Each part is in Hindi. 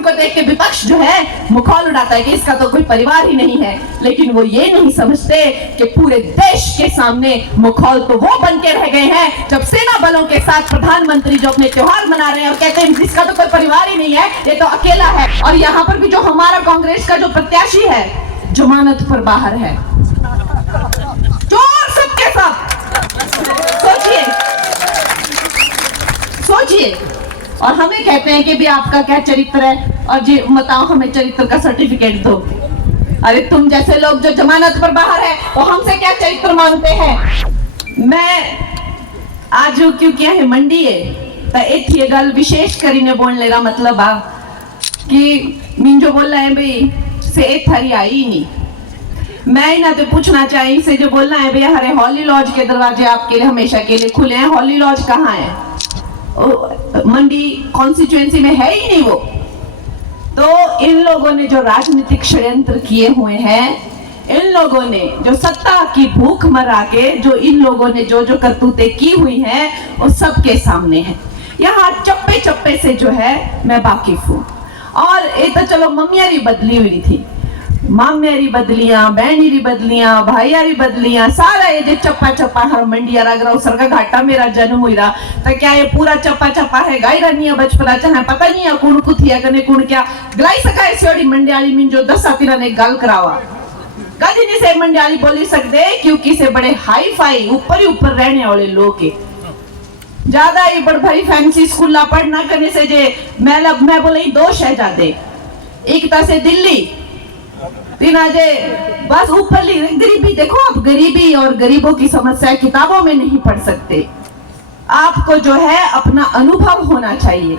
उनको देख के विपक्ष जो है मुखौल उड़ाता है कि इसका तो कोई परिवार ही नहीं है, लेकिन वो ये नहीं समझते कि पूरे देश के सामने मुखौल तो वो बन के रह गए हैं जब सेना बलों के साथ प्रधानमंत्री जो अपने त्योहार मना रहे हैं और कहते हैं इसका तो कोई परिवार ही नहीं है, ये तो अकेला है। और यहाँ पर भी जो हमारा कांग्रेस का जो प्रत्याशी है जमानत पर बाहर है, चोर सबके सब। सोचिए और हमें कहते हैं कि भी आपका क्या चरित्र है और जी बताओ हमें चरित्र का सर्टिफिकेट दो। अरे तुम जैसे लोग जो जमानत पर बाहर है वो हमसे क्या चरित्र मांगते हैं। मैं आज क्योंकि है मंडी है तो एक ये गल विशेष करीने बोलने का मतलब आ कि मिंजो बोल रहे हैं भाई से एक थारी आई नहीं, मैं ना तो पूछना चाहिए से जो बोलना है भैया हरे हॉली लॉज के दरवाजे आपके लिए हमेशा के लिए खुले हैं, हॉली लॉज कहाँ है? मंडी कॉन्स्टिट्यूएंसी में है ही नहीं वो। तो इन लोगों ने जो राजनीतिक षड्यंत्र किए हुए हैं, इन लोगों ने जो सत्ता की भूख मरा के जो इन लोगों ने जो जो करतूतें की हुई हैं वो सबके सामने है। यहाँ चप्पे चप्पे से जो है मैं वाकिफ हूँ। और ये तो चलो मम्मियारी बदली हुई थी, माम्यारी बदलियां, बहनीरी बदलियां, भाईयारी बदलियां, सारा ये जो चप्पा चप्पा हर मंडिया रहा सरका घाटा मेरा जन्म हुई रहा तो क्या ये पूरा चप्पा चप्पा है गाई रनिया बचपना चाहे पता नहीं है कौन कुथिया कने कौन क्या गलाई सका है सोड़ी मंडियाली मिन जो 10 साथी ने गल करावा कभी नहीं से मंडियाली बोली सकते क्योंकि से बड़े हाई फाई ऊपर ही ऊपर रहने वाले लोग के ज्यादा ही बड़ भारी फैंसी स्कूल ला पढ़ना करने से जे मैं बोले 2 शहजादे एक से दिल्ली जे बस ऊपरली गरीबी। देखो आप गरीबी और गरीबों की समस्या किताबों में नहीं पढ़ सकते, आपको जो है अपना अनुभव होना चाहिए।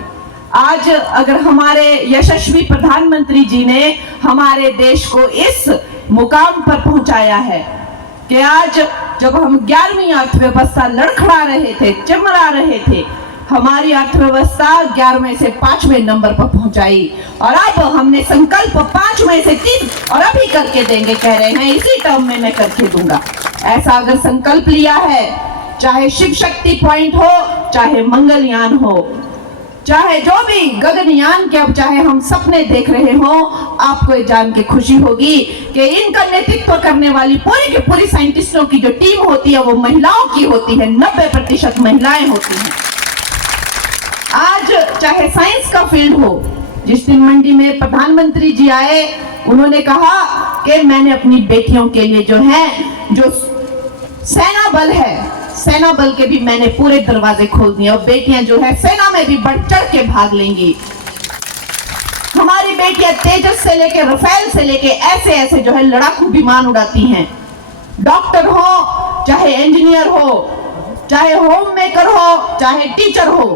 आज अगर हमारे यशस्वी प्रधानमंत्री जी ने हमारे देश को इस मुकाम पर पहुंचाया है कि आज जब हम 11वीं अर्थव्यवस्था लड़खड़ा रहे थे, चमड़ा रहे थे, हमारी अर्थव्यवस्था 11वें से 5वें नंबर पर पहुंचाई और अब हमने संकल्प 5वें से 3 और अभी करके देंगे कह रहे हैं, इसी टर्म में मैं करके दूंगा। ऐसा अगर संकल्प लिया है, चाहे शिव शक्ति पॉइंट हो, चाहे मंगलयान हो, चाहे जो भी गगनयान के अब चाहे हम सपने देख रहे हो, आपको ये जान के खुशी होगी कि इनका नेतृत्व करने वाली पूरी की पूरी साइंटिस्टों की जो टीम होती है वो महिलाओं की होती है, 90% महिलाएं होती हैं। आज चाहे साइंस का फील्ड हो, जिस दिन मंडी में प्रधानमंत्री जी आए उन्होंने कहा कि मैंने अपनी बेटियों के लिए जो है जो सेना बल है, सेना बल के भी मैंने पूरे दरवाजे खोल दिए और बेटियां जो है सेना में भी बढ़ चढ़ के भाग लेंगी। हमारी बेटियां तेजस से लेके रफेल से लेके ऐसे ऐसे जो है लड़ाकू विमान उड़ाती हैं। डॉक्टर हो, चाहे इंजीनियर हो, चाहे होम मेकर हो, चाहे टीचर हो,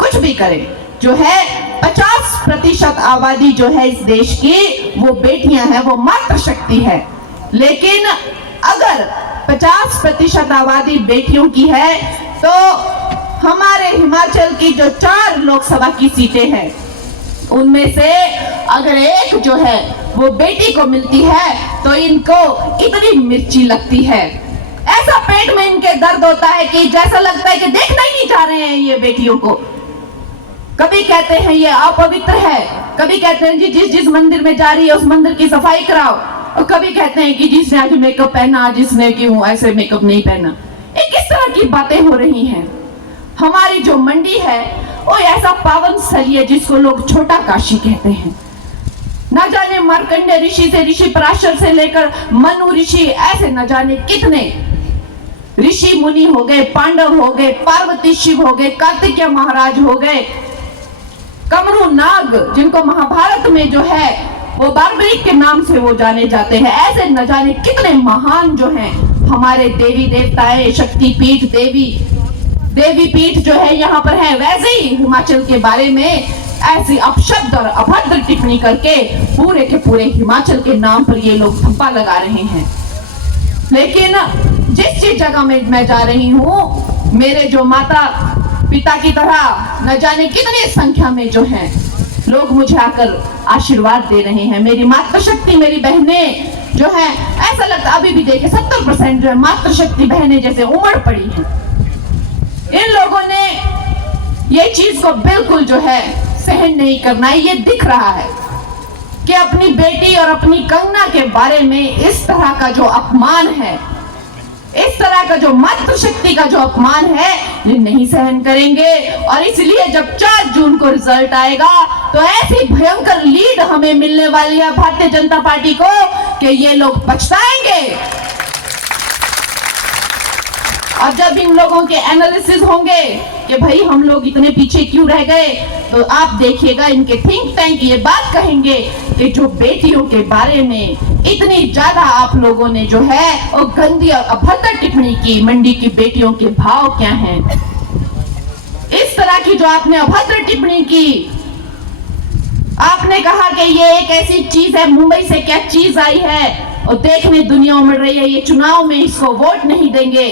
कुछ भी करें, जो है 50% आबादी जो है इस देश की वो बेटियां हैं, वो मातृशक्ति है। लेकिन अगर 50% आबादी बेटियों की है तो हमारे हिमाचल की जो 4 लोकसभा की सीटें हैं उनमें से अगर एक जो है वो बेटी को मिलती है तो इनको इतनी मिर्ची लगती है, ऐसा पेट में इनके दर्द होता है कि जैसा लगता है कि देखना ही नहीं चाह रहे हैं ये बेटियों को। कभी कहते हैं ये अपवित्र है, कभी कहते हैं जी जिस मंदिर में जा रही है उस मंदिर की सफाई कराओ, और कभी कहते हैं कि जिसने आज मेकअप पहना, जिसने क्यों ऐसे मेकअप नहीं पहना। ये किस तरह की बातें हो रही हैं। हमारी जो मंडी है वो ऐसा पावन स्थल है जिसको लोग छोटा काशी कहते हैं। ना जाने मार्कंडेय ऋषि से ऋषि पराशर से लेकर मनु ऋषि, ऐसे न जाने कितने ऋषि मुनि हो गए, पांडव हो गए, पार्वती शिव हो गए, कार्तिकेय महाराज हो गए, कमरू नाग जिनको महाभारत में जो है वो बार्बरिक के नाम से वो जाने जाते हैं। ऐसे न जाने कितने महान जो हैं हमारे देवी देवताएं, शक्ति पीठ, देवी पीठ जो है यहाँ पर है। वैसे ही हिमाचल के बारे में ऐसी अपशब्द और अभद्र टिप्पणी करके पूरे के पूरे हिमाचल के नाम पर ये लोग थप्पा लगा रहे हैं। लेकिन जिस जगह में मैं जा रही हूँ, मेरे जो माता पिता की तरह न जाने कितनी संख्या में जो हैं लोग मुझे आकर आशीर्वाद दे रहे हैं। मेरी मातृशक्ति, मेरी बहनें जो हैं, ऐसा लगता अभी भी देखे 70% जो है मातृशक्ति बहनें जैसे उमड़ पड़ी हैं। इन लोगों ने ये चीज को बिल्कुल जो है सहन नहीं करना है। ये दिख रहा है कि अपनी बेटी और अपनी कंगना के बारे में इस तरह का जो अपमान है, इस तरह का जो मातृशक्ति का जो अपमान है, ये नहीं सहन करेंगे। और इसलिए जब 4 जून को रिजल्ट आएगा तो ऐसी भयंकर लीड हमें मिलने वाली है भारतीय जनता पार्टी को कि ये लोग पछताएंगे। और जब इन लोगों के एनालिसिस होंगे कि भाई हम लोग इतने पीछे क्यों रह गए, तो आप देखिएगा इनके थिंक टैंक ये बात कहेंगे कि जो बेटियों के बारे में इतनी ज्यादा आप लोगों ने जो है वो गंदी और अभद्र टिप्पणी की, मंडी की बेटियों के भाव क्या हैं, इस तरह की जो आपने अभद्र टिप्पणी की। आपने कहा कि ये एक ऐसी चीज है, मुंबई से क्या चीज आई है और देखने दुनिया उमड़ रही है, ये चुनाव में इसको वोट नहीं देंगे।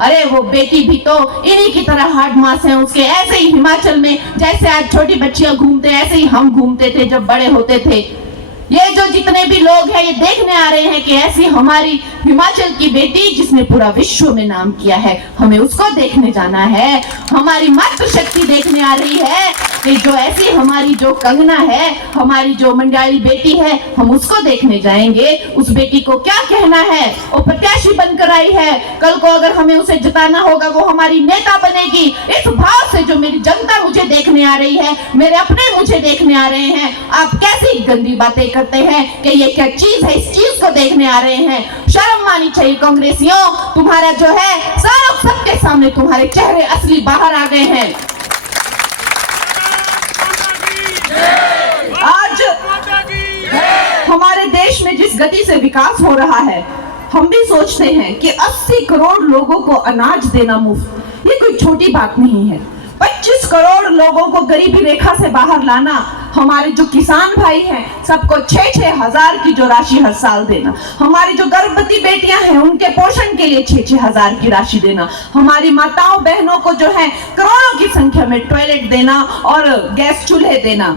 अरे वो बेटी भी तो इन्हीं की तरह हार्ड मास है उसके। ऐसे ही हिमाचल में जैसे आज छोटी बच्चियां घूमते, ऐसे ही हम घूमते थे जब बड़े होते थे। ये जो जितने भी लोग हैं ये देखने आ रहे हैं कि ऐसी हमारी हिमाचल की बेटी जिसने पूरा विश्व में नाम किया है, हमें उसको देखने जाना है। हमारी मातृशक्ति देखने आ रही है कि जो ऐसी हमारी जो कंगना है, हमारी जो मंडाली बेटी है, हम उसको देखने जाएंगे। उस बेटी को क्या कहना है, वो प्रत्याशी बनकर आई है, कल को अगर हमें उसे जिताना होगा वो हमारी नेता बनेगी। इस भाव से जो मेरी जनता मुझे देखने आ रही है, मेरे अपने मुझे देखने आ रहे हैं, आप कैसी गंदी बातें करते हैं कि ये क्या चीज है, इस चीज को देखने आ रहे हैं। शर्म मानी चाहिए कांग्रेसियों, तुम्हारा जो है सारा सबके सामने तुम्हारे चेहरे असली बाहर आ गए हैं। आज हमारे देश में जिस गति से विकास हो रहा है, हम भी सोचते हैं कि 80 करोड़ लोगों को अनाज देना मुफ्त, ये कोई छोटी बात नहीं है। 25 करोड़ लोगों को गरीबी रेखा से बाहर लाना, हमारे जो किसान भाई हैं सबको 6-6 हजार की जो राशि हर साल देना, हमारी जो गर्भवती बेटियां हैं उनके पोषण के लिए 6-6 हजार की राशि देना, हमारी माताओं बहनों को जो है करोड़ों की संख्या में टॉयलेट देना और गैस चूल्हे देना,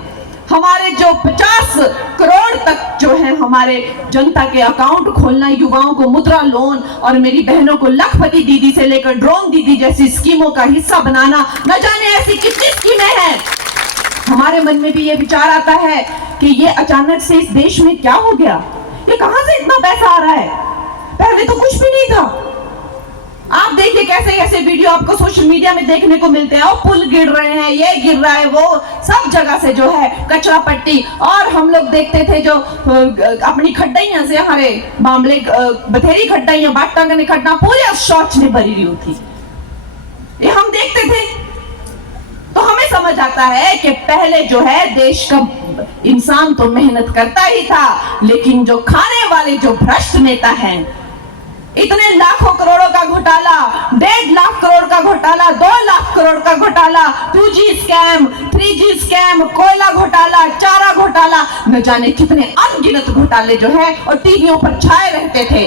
हमारे जो 50 करोड़ तक जो है हमारे जनता के अकाउंट खोलना, युवाओं को मुद्रा लोन और मेरी बहनों को लखपति दीदी से लेकर ड्रोन दीदी जैसी स्कीमों का हिस्सा बनाना, न जाने ऐसी कितनी स्कीमें हैं। हमारे मन में भी ये विचार आता है कि ये अचानक से इस देश में क्या हो गया, ये कहां से इतना पैसा आ रहा है, पहले तो कुछ भी नहीं था। आप देखिए कैसे कैसे वीडियो आपको सोशल मीडिया में देखने को मिलते हैं, पुल गिर रहे हैं, ये गिर रहा है, वो सब जगह से जो है कचरा पट्टी। और हम लोग देखते थे जो अपनी खड्डाइयां से, हमारे मामले बथेरी खड्डाइयां, बाटका खड्डा पूरे शौच ने भरी हुई थी, ये हम देखते थे। तो हमें समझ आता है कि पहले जो है देश का इंसान तो मेहनत करता ही था, लेकिन जो खाने वाले जो भ्रष्ट नेता हैं, इतने लाखों करोड़ों का घोटाला, 1.5 लाख करोड़ का घोटाला, 2 लाख करोड़ का घोटाला, 2G स्कैम, 3G स्कैम, कोयला घोटाला, चारा घोटाला, न जाने कितने अनगिनत घोटाले जो है और टीवियों पर छाए रहते थे।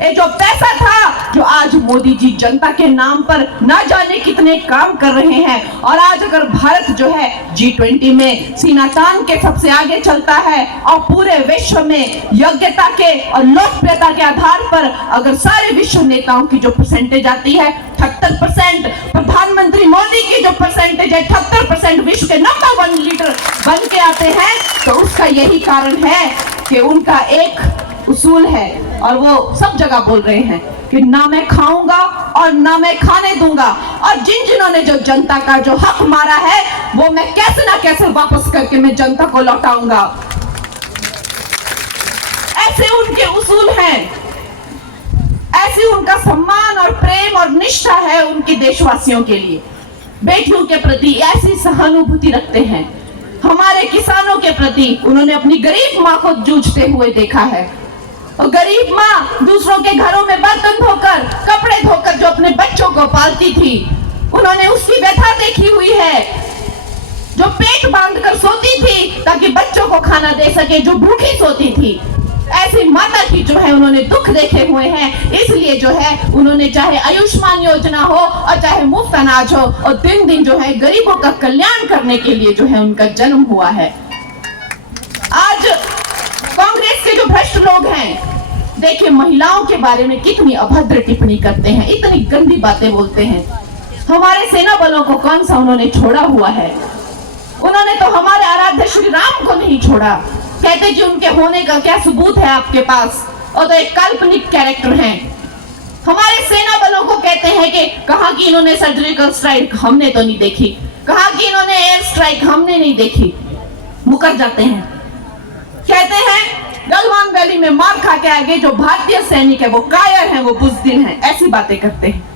ये जो पैसा था जो आज मोदी जी जनता के नाम पर न जाने कितने काम कर रहे हैं। और आज अगर भारत जो है G20 में सीना तान के सबसे आगे चलता है और पूरे विश्व में योग्यता के और लोकप्रियता के आधार पर अगर सारे विश्व नेताओं की जो परसेंटेज आती है 78%, प्रधानमंत्री मोदी की जो परसेंटेज है 78%, विश्व के नंबर 1 लीडर बन के आते हैं, तो उसका यही कारण है कि उनका एक उसूल है और वो सब जगह बोल रहे हैं कि ना मैं खाऊंगा और ना मैं खाने दूंगा, और जिन्होंने जो जनता का जो हक मारा है वो मैं कैसे ना कैसे वापस करके मैं जनता को लौटाऊंगा। ऐसे उनके उसूल हैं, ऐसी उनका सम्मान और प्रेम और निष्ठा है उनके देशवासियों के लिए। बेटियों के प्रति ऐसी सहानुभूति रखते हैं, हमारे किसानों के प्रति उन्होंने अपनी गरीब माँ को जूझते हुए देखा है। और गरीब माँ दूसरों के घरों में बर्तन धोकर, कपड़े धोकर जो अपने बच्चों को पालती थी, उन्होंने उसकी व्यथा देखी हुई है। जो पेट बांधकर सोती थी ताकि बच्चों को खाना दे सके, जो भूखी सोती थी, ऐसी माता की जो है उन्होंने दुख देखे हुए हैं। इसलिए जो है उन्होंने चाहे आयुष्मान योजना हो और चाहे मुफ्त अनाज हो, और दिन दिन जो है गरीबों का कल्याण करने के लिए जो है उनका जन्म हुआ है। आज कांग्रेस के जो भ्रष्ट लोग हैं, देखिए महिलाओं के बारे में कितनी अभद्र टिप्पणी करते हैं, इतनी गंदी बातें बोलते हैं। हमारे सेना बलों को कौन सा उन्होंने छोड़ा हुआ है? उन्होंने तो हमारे आराध्य श्री राम को नहीं छोड़ा। कहते कि उनके होने का क्या सबूत है आपके पास, और तो एक काल्पनिक कैरेक्टर हैं। हमारे सेना बलों को कहते हैं कि कहा कि इन्होंने सर्जिकल स्ट्राइक, हमने तो नहीं देखी, कहा कि इन्होंने एयर स्ट्राइक, हमने नहीं देखी, मुकर जाते हैं। कहते हैं गलवान वैली में मार खा के आगे जो भारतीय सैनिक है वो कायर हैं, वो बुज़दिल हैं, ऐसी बातें करते हैं।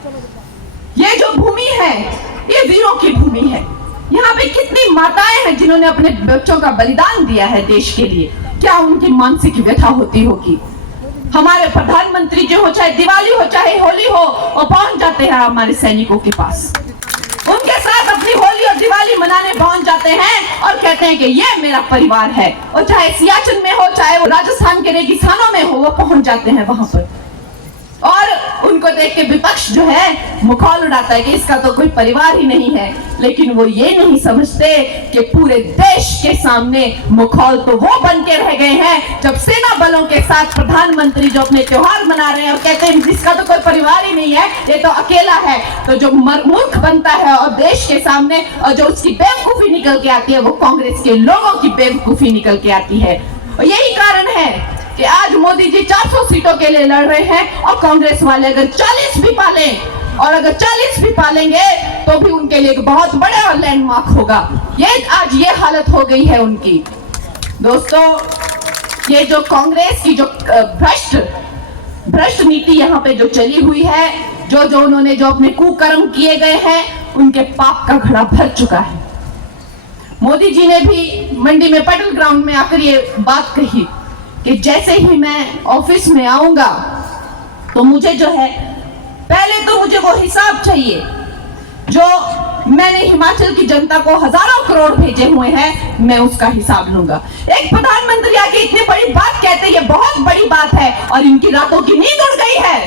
ये जो भूमि है ये वीरों की भूमि है। यहाँ पे कितनी माताएं हैं जिन्होंने अपने बच्चों का बलिदान दिया है देश के लिए। क्या उनकी मानसिक व्यथा होती होगी। हमारे प्रधानमंत्री जो हो, चाहे दिवाली हो चाहे होली हो, वो पहुंच जाते हैं हमारे सैनिकों के पास, उनके साथ अपनी होली और दिवाली मनाने पहुंच जाते हैं और कहते हैं कि ये मेरा परिवार है। और चाहे सियाचिन में हो चाहे वो राजस्थान के रेगिस्तानों में हो, वो पहुंच जाते हैं वहां पर। और उनको देख के विपक्ष जो है मुखौल उड़ाता है कि इसका तो कोई परिवार ही नहीं है। लेकिन वो ये नहीं समझते कि पूरे देश के सामने मुखौल तो वो बन के रह गए हैं जब सेना बलों के साथ प्रधानमंत्री जो अपने त्योहार मना रहे हैं और कहते हैं इसका तो कोई परिवार ही नहीं है, ये तो अकेला है। तो जो मूर्ख बनता है और देश के सामने और जो उसकी बेवकूफी निकल के आती है वो कांग्रेस के लोगों की बेवकूफी निकल के आती है। और यही कारण है कि आज मोदी जी 400 सीटों के लिए लड़ रहे हैं और कांग्रेस वाले अगर 40 भी पालें, और अगर 40 भी पालेंगे तो भी उनके लिए एक बहुत बड़ा लैंडमार्क होगा। ये आज ये हालत हो गई है उनकी। दोस्तों, ये जो कांग्रेस की जो भ्रष्ट नीति यहाँ पे जो चली हुई है, जो उन्होंने जो अपने कुकर्म किए गए हैं, उनके पाप का घड़ा भर चुका है। मोदी जी ने भी मंडी में पटेल ग्राउंड में आकर ये बात कही कि जैसे ही मैं ऑफिस में आऊंगा तो मुझे जो है पहले तो मुझे वो हिसाब चाहिए जो मैंने हिमाचल की जनता को हजारों करोड़ भेजे हुए हैं, मैं उसका हिसाब लूंगा। एक प्रधानमंत्री आके इतनी बड़ी बात कहते हैं, ये बहुत बड़ी बात है और इनकी रातों की नींद उड़ गई है।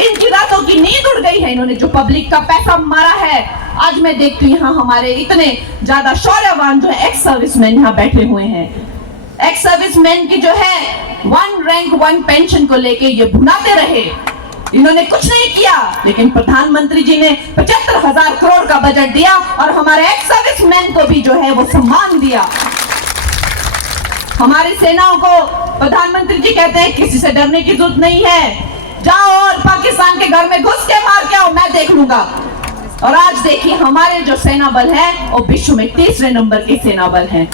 इनकी रातों की नींद उड़ गई है। इन्होंने जो पब्लिक का पैसा मारा है, आज मैं देखती हूँ यहाँ हमारे इतने ज्यादा शौर्यवान जो है एक्स सर्विसमैन यहाँ बैठे हुए हैं। एक्स सर्विसमैन की जो है 1 रैंक 1 पेंशन को लेके ये भुनाते रहे, इन्होंने कुछ नहीं किया। लेकिन प्रधानमंत्री जी ने 75,000 करोड़ का बजट दिया और हमारे एक्स सर्विसमैन को भी जो है वो सम्मान दिया। हमारी सेनाओं को प्रधानमंत्री जी कहते हैं किसी से डरने की जरूरत नहीं है, जाओ और पाकिस्तान के घर में घुस के मार के आओ, मैं देख लूंगा। और आज देखिए हमारे जो सेना बल है वो विश्व में 3रे नंबर के सेना बल हैं।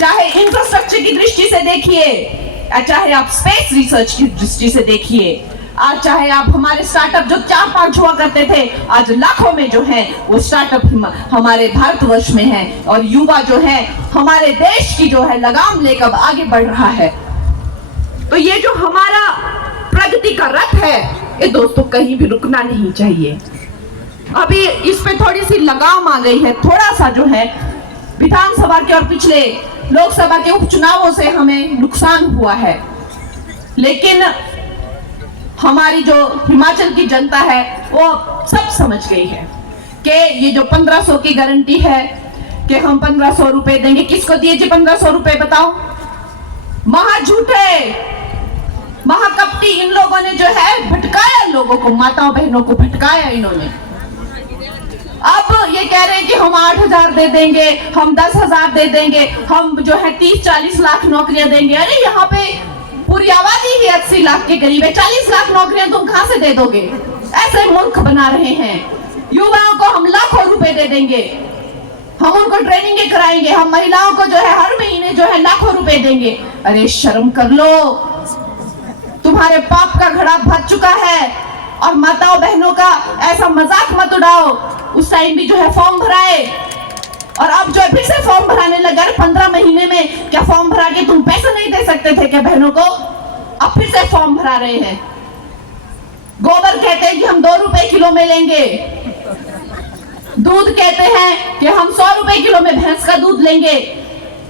चाहे इंफ्रास्ट्रक्चर की दृष्टि से देखिए, चाहे आप स्पेस रिसर्च की दृष्टि से देखिए, आज चाहे आप हमारे स्टार्टअप जो 4-5 हुआ करते थे, आज लाखों में जो है वो स्टार्टअप हमारे भारतवर्ष में है। और युवा जो है हमारे देश की जो है लगाम लेकर आगे बढ़ रहा है। तो ये जो हमारा प्रगति का रथ है, ये दोस्तों कहीं भी रुकना नहीं चाहिए। अभी इस पे थोड़ी सी लगाम आ गई है, थोड़ा सा जो है विधानसभा के और पिछले लोकसभा के उपचुनावों से हमें नुकसान हुआ है। लेकिन हमारी जो हिमाचल की जनता है वो सब समझ गई है कि ये जो 1500 की गारंटी है कि हम 1500 रुपए देंगे, किसको दिए जी 1500 रुपए बताओ? महा झूठे, महाकपटी इन लोगों ने जो है भटकाया लोगों को, माताओं बहनों को भटकाया इन्होंने। अब ये कह रहे हैं कि हम 8,000 दे देंगे, हम 10,000 दे देंगे, हम जो है 30-40 लाख नौकरियां देंगे। अरे यहाँ पे पूरी आबादी ही 80 लाख के करीब है, 40 लाख नौकरियां तुम कहां से दे दोगे? ऐसे मुल्क बना रहे हैं। युवाओं को हम लाखों रुपए दे देंगे, हम उनको ट्रेनिंग कराएंगे, हम महिलाओं को जो है हर महीने जो है लाखों रुपए देंगे। अरे शर्म कर लो, तुम्हारे पाप का घड़ा भर चुका है। और माताओं बहनों का ऐसा मजाक मत उड़ाओ। उस टाइम भी जो है फॉर्म भराए और अब जो है फिर से फॉर्म भराने लगा। 15 महीने में क्या फॉर्म भरा के तुम पैसे नहीं दे सकते थे क्या बहनों को? अब फिर से फॉर्म भरा रहे हैं। गोबर कहते हैं कि हम 2 रुपए किलो में लेंगे, दूध कहते हैं कि हम 100 रुपए किलो में भैंस का दूध लेंगे,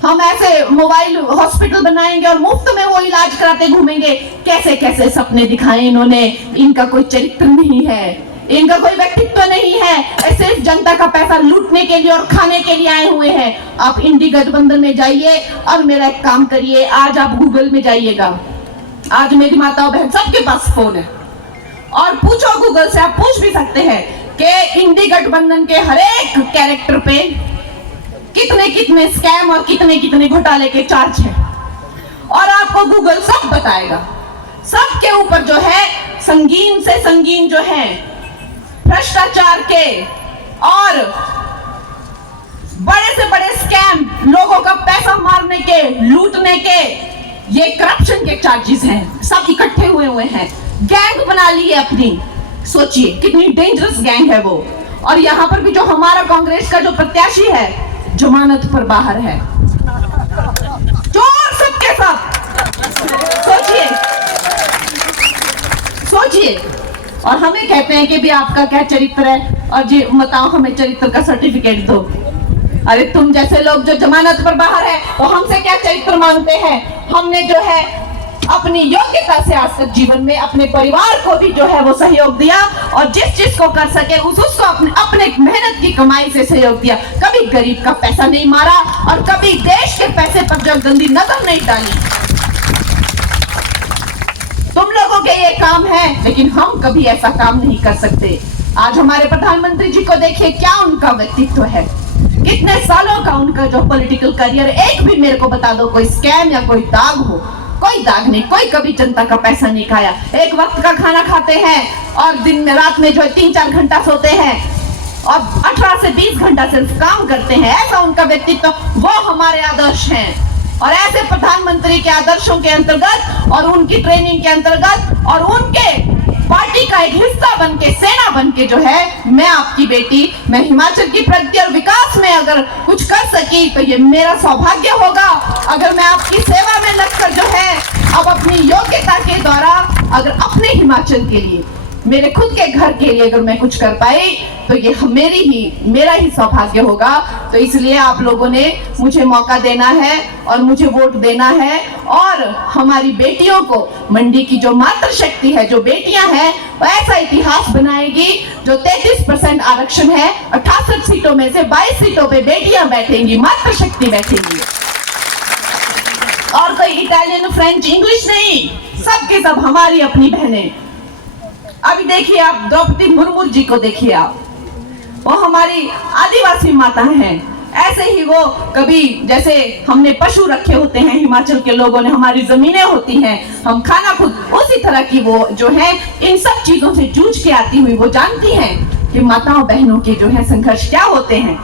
हम ऐसे मोबाइल हॉस्पिटल बनाएंगे और मुफ्त में वो इलाज कराते घूमेंगे। कैसे कैसे सपने दिखाए इन्होंने। इनका कोई चरित्र नहीं है, इनका कोई व्यक्तित्व नहीं है, सिर्फ जनता का पैसा लूटने के लिए और खाने के लिए आए हुए हैं। आप इंडी गठबंधन में जाइए और मेरा एक काम करिए, आज आप गूगल में जाइएगा, आज मेरी माताओं बहन सबके पास फोन है और पूछो, गूगल से आप पूछ भी सकते हैं कि इंडी गठबंधन के हर एक कैरेक्टर पे कितने कितने स्कैम और कितने कितने घोटाले के चार्ज है, और आपको गूगल सब बताएगा। सबके ऊपर जो है संगीन से संगीन जो है भ्रष्टाचार के और बड़े से बड़े स्कैम, लोगों का पैसा मारने के, लूटने के, ये करप्शन के चार्जेस हैं, सब इकट्ठे हुए हैं। गैंग बना ली है अपनी, सोचिए कितनी डेंजरस गैंग है वो। और यहाँ पर भी जो हमारा कांग्रेस का जो प्रत्याशी है जमानत पर बाहर है, चोर सबके सब। सोचिए। और हमें कहते हैं कि भी आपका क्या चरित्र है, और जी बताओ हमें चरित्र का सर्टिफिकेट दो। अरे तुम जैसे लोग जो जमानत पर बाहर है वो हमसे क्या चरित्र मांगते हैं? हमने जो है अपनी योग्यता से आज तक जीवन में अपने परिवार को भी जो है वो सहयोग दिया, और जिस चीज को कर सके उसको अपने मेहनत की कमाई से सहयोग दिया। कभी गरीब का पैसा नहीं मारा और कभी देश के पैसे पर जो गंदी नजर नहीं डाली। तुम लोगों के ये काम है, लेकिन हम कभी ऐसा काम नहीं कर सकते। आज हमारे प्रधानमंत्री जी को देखिए, क्या उनका व्यक्तित्व है, कितने सालों का उनका जो पॉलिटिकल करियर। एक भी मेरे को बता दो कोई स्कैम या कोई दाग हो? कोई दाग नहीं, कोई कभी जनता का पैसा नहीं खाया। एक वक्त का खाना खाते हैं और दिन में रात में जो है 3-4 घंटा सोते हैं और 18 से 20 घंटा सिर्फ काम करते हैं। ऐसा उनका व्यक्तित्व, वो हमारे आदर्श हैं। और ऐसे प्रधानमंत्री के आदर्शों के अंतर्गत और उनकी ट्रेनिंग के अंतर्गत और उनके पार्टी का एक हिस्सा बन के, सेना बन के जो है, मैं आपकी बेटी, मैं हिमाचल की प्रगति और विकास में अगर कुछ कर सकी तो ये मेरा सौभाग्य होगा। अगर मैं आपकी सेवा में लगकर जो है अब अपनी योग्यता के द्वारा अगर अपने हिमाचल के लिए, मेरे खुद के घर के लिए अगर मैं कुछ कर पाई तो ये मेरा ही सौभाग्य होगा। तो इसलिए आप लोगों ने मुझे मौका देना है और मुझे वोट देना है, और हमारी बेटियों को, मंडी की जो मातृशक्ति है, जो बेटियां हैं, वो ऐसा इतिहास बनाएगी। जो 33% आरक्षण है, 68 सीटों में से 22 सीटों पे बेटियां बैठेंगी, मातृशक्ति बैठेंगी। और कोई इटालियन, फ्रेंच, इंग्लिश नहीं, सबके सब हमारी अपनी बहनें। अभी देखिए आप द्रौपदी मुर्मू जी को देखिए, आप वो हमारी आदिवासी माता हैं। ऐसे ही वो कभी, जैसे हमने पशु रखे होते हैं हिमाचल के लोगों ने, हमारी जमीनें होती हैं, हम खाना खुद, उसी तरह की वो जो है इन सब चीजों से जूझ के आती हुई वो जानती हैं कि माताओं बहनों के जो है संघर्ष क्या होते हैं।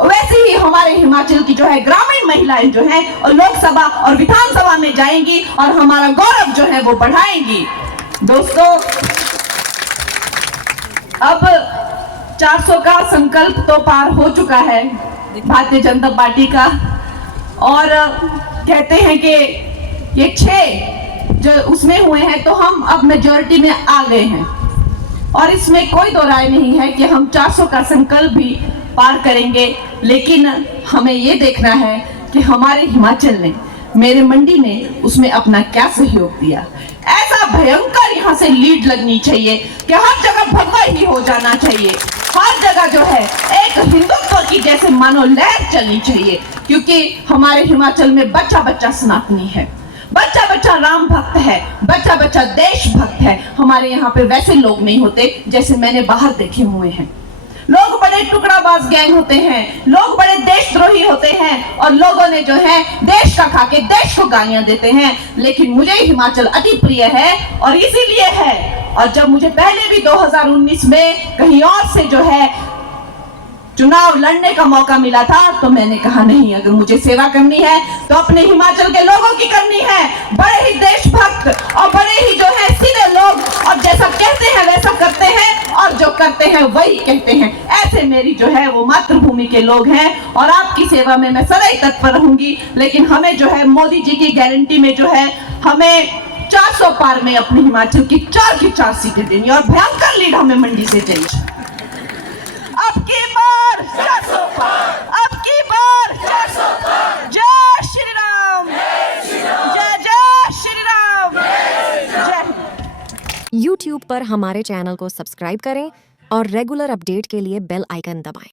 वैसे ही हमारे हिमाचल की जो है ग्रामीण महिलाएं जो है लोकसभा और विधानसभा में जाएंगी और हमारा गौरव जो है वो बढ़ाएंगी। दोस्तों, अब 400 का संकल्प तो पार हो चुका है भारतीय जनता पार्टी का, और कहते हैं कि ये 6 जो उसमें हुए हैं तो हम अब मेजॉरिटी में आ गए हैं, और इसमें कोई दो राय नहीं है कि हम 400 का संकल्प भी पार करेंगे। लेकिन हमें ये देखना है कि हमारे हिमाचल ने, मेरे मंडी ने उसमें अपना क्या सहयोग दिया। ऐसा भयंकर यहाँ से लीड लगनी चाहिए कि हर जगह भगवा ही हो जाना चाहिए, हर जगह जो है एक हिंदुत्व की जैसे मानो लहर चलनी चाहिए। क्योंकि हमारे हिमाचल में बच्चा बच्चा सनातनी है, बच्चा बच्चा राम भक्त है, बच्चा बच्चा देश भक्त है। हमारे यहाँ पे वैसे लोग नहीं होते जैसे मैंने बाहर देखे हुए हैं। लोग बड़े टुकड़ाबाज गैंग होते हैं, लोग बड़े देशद्रोही होते हैं, और लोगों ने जो है देश का खा के देश को गालियां देते हैं। लेकिन मुझे हिमाचल अति प्रिय है, और इसीलिए है। और जब मुझे पहले भी 2019 में कहीं और से जो है चुनाव लड़ने का मौका मिला था, तो मैंने कहा नहीं, अगर मुझे सेवा करनी है तो अपने हिमाचल के लोगों की करनी है। बड़े ही देशभक्त और बड़े ही जो है सीधे लोग, और जैसा कहते हैं वैसा करते हैं, और जो करते हैं वही कहते हैं। ऐसे मेरी जो है वो मातृभूमि के लोग हैं, और आपकी सेवा में मैं सदैव तत्पर रहूंगी। लेकिन हमें जो है मोदी जी की गारंटी में जो है हमें 400 पार में अपने हिमाचल की 4 की 4 सीटें देनी, और भयंकर लीड हमें मंडी से चाहिए। अब की बार 400 पार, अब की बार 400 पार। जय श्री राम, जय जय श्री राम, जय। YouTube पर हमारे चैनल को सब्सक्राइब करें और रेगुलर अपडेट के लिए बेल आइकन दबाएं।